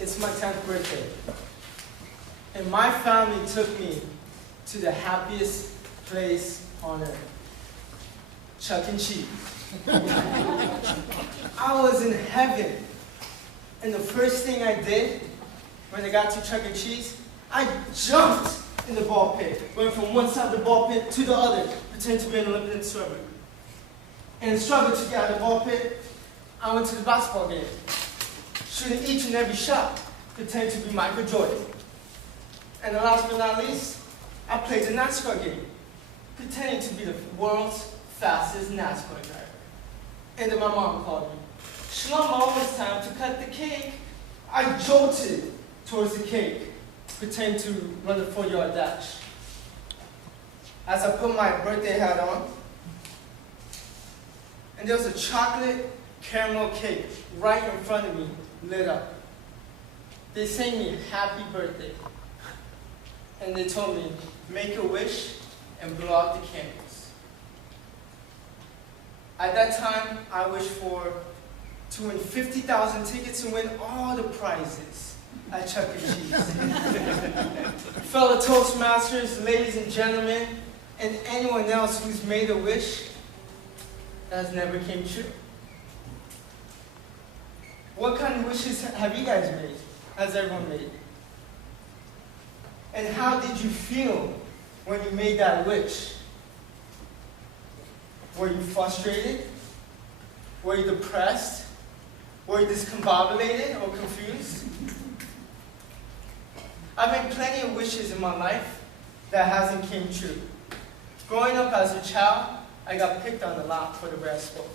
It's my 10th birthday. And my family took me to the happiest place on earth, Chuck E. Cheese. I was in heaven. And the first thing I did when I got to Chuck E. Cheese, I jumped in the ball pit, went from one side of the ball pit to the other, pretending to be an Olympic swimmer. And in struggle to get out of the ball pit, I went to the basketball game, shooting each and every shot, pretending to be Michael Jordan. And last but not least, I played the NASCAR game, pretending to be the world's fastest NASCAR driver. And then my mom called me. Shelomo, it's time to cut the cake. I jolted towards the cake, pretending to run the 4-yard dash. As I put my birthday hat on, and there was a chocolate caramel cake right in front of me, lit up. They sang me happy birthday. And they told me, make a wish and blow out the candles. At that time, I wished to win 50,000 tickets and win all the prizes at Chuck E. Cheese. Fellow Toastmasters, ladies and gentlemen, and anyone else who's made a wish that has never came true. What kind of wishes have you guys made? Has everyone made? And how did you feel when you made that wish? Were you frustrated? Were you depressed? Were you discombobulated or confused? I've made plenty of wishes in my life that hasn't came true. Growing up as a child, I got picked on a lot for the way I spoke.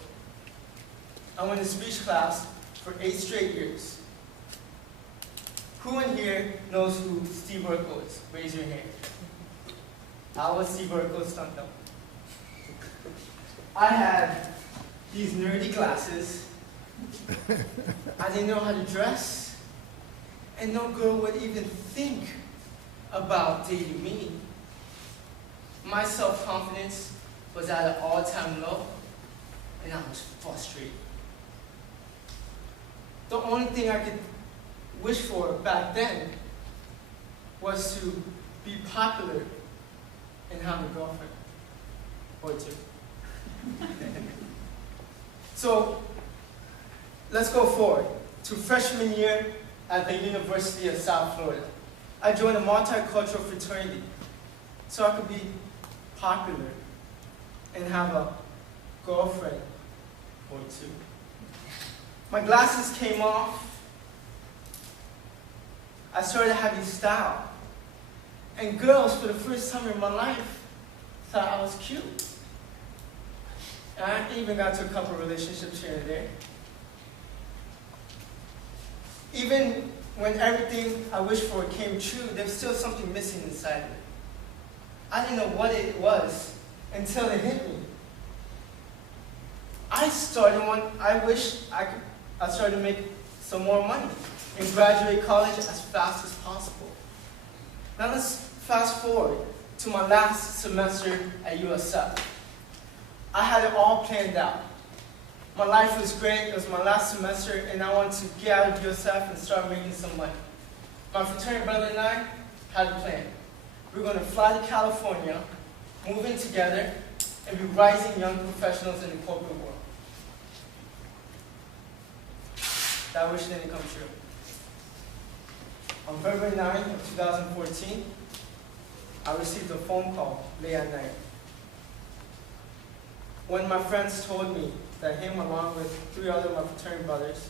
I went to speech class for 8 straight years. Who in here knows who Steve Urkel is? Raise your hand. I was Steve Urkel's stunt double. I had these nerdy glasses. I didn't know how to dress. And no girl would even think about dating me. My self-confidence was at an all-time low, and I was frustrated. The only thing I could wish for back then was to be popular and have a girlfriend or two. So let's go forward to freshman year at the University of South Florida. I joined a multicultural fraternity so I could be popular and have a girlfriend or two. My glasses came off. I started having style. And girls, for the first time in my life, thought I was cute. And I even got to a couple of relationships here and there. Even when everything I wished for came true, there was still something missing inside of it. I didn't know what it was until it hit me. I started to make some more money and graduate college as fast as possible. Now let's fast forward to my last semester at USF. I had it all planned out. My life was great. It was my last semester, and I wanted to get out of USF and start making some money. My fraternity brother and I had a plan. We were going to fly to California, move in together, and be rising young professionals in the corporate world. That wish didn't come true. On February 9th of 2014, I received a phone call late at night. When my friends told me that him, along with 3 other of my fraternity brothers,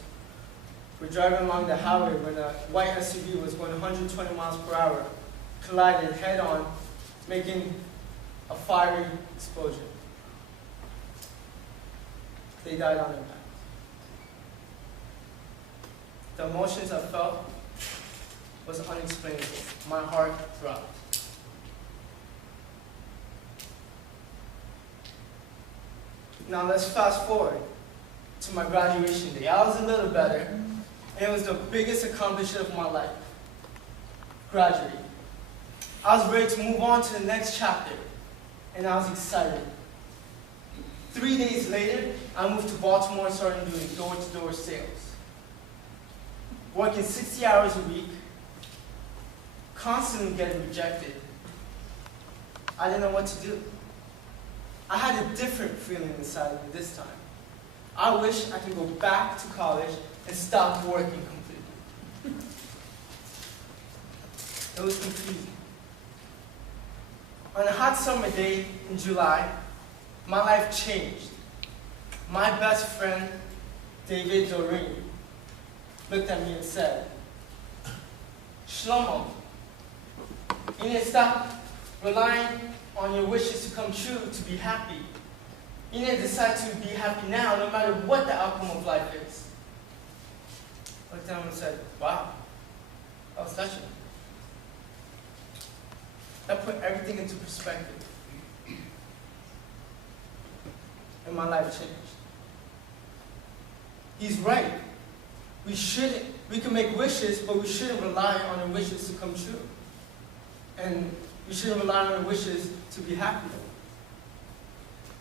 were driving along the highway when a white SUV was going 120 miles per hour, collided head-on, making a fiery explosion. They died on impact. The emotions I felt was unexplainable. My heart dropped. Now let's fast forward to my graduation day. I was a little better, and it was the biggest accomplishment of my life. Graduating. I was ready to move on to the next chapter, and I was excited. 3 days later, I moved to Baltimore and started doing door-to-door sales. working 60 hours a week, constantly getting rejected. I didn't know what to do. I had a different feeling inside of me this time. I wish I could go back to college and stop working completely. It was confusing. On a hot summer day in July, my life changed. My best friend, David Doreen, looked at me and said, Shlomo, you need to stop relying on your wishes to come true to be happy. You need to decide to be happy now, no matter what the outcome of life is. I looked at him and said, wow, that was touching. That put everything into perspective. And my life changed. He's right. We can make wishes, but we shouldn't rely on our wishes to come true. And we shouldn't rely on our wishes to be happy.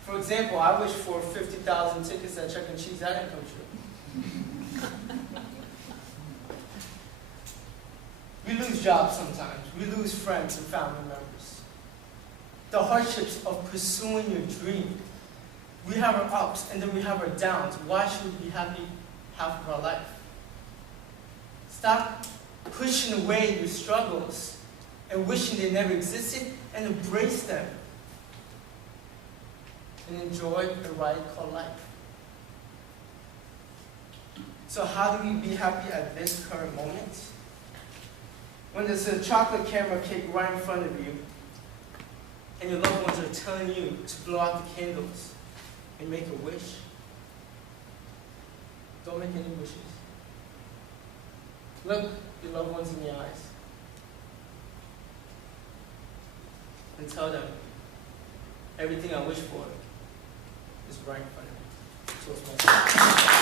For example, I wish for 50,000 tickets at Chuck E. Cheese. That didn't come true. We lose jobs sometimes. We lose friends and family members. The hardships of pursuing your dream. We have our ups and then we have our downs. Why should we be happy half of our life? Stop pushing away your struggles and wishing they never existed, and embrace them. And enjoy the ride called life. So how do we be happy at this current moment? When there's a chocolate camera cake right in front of you, and your loved ones are telling you to blow out the candles and make a wish, don't make any wishes. Look your loved ones in the eyes and tell them everything I wish for is right in front of me.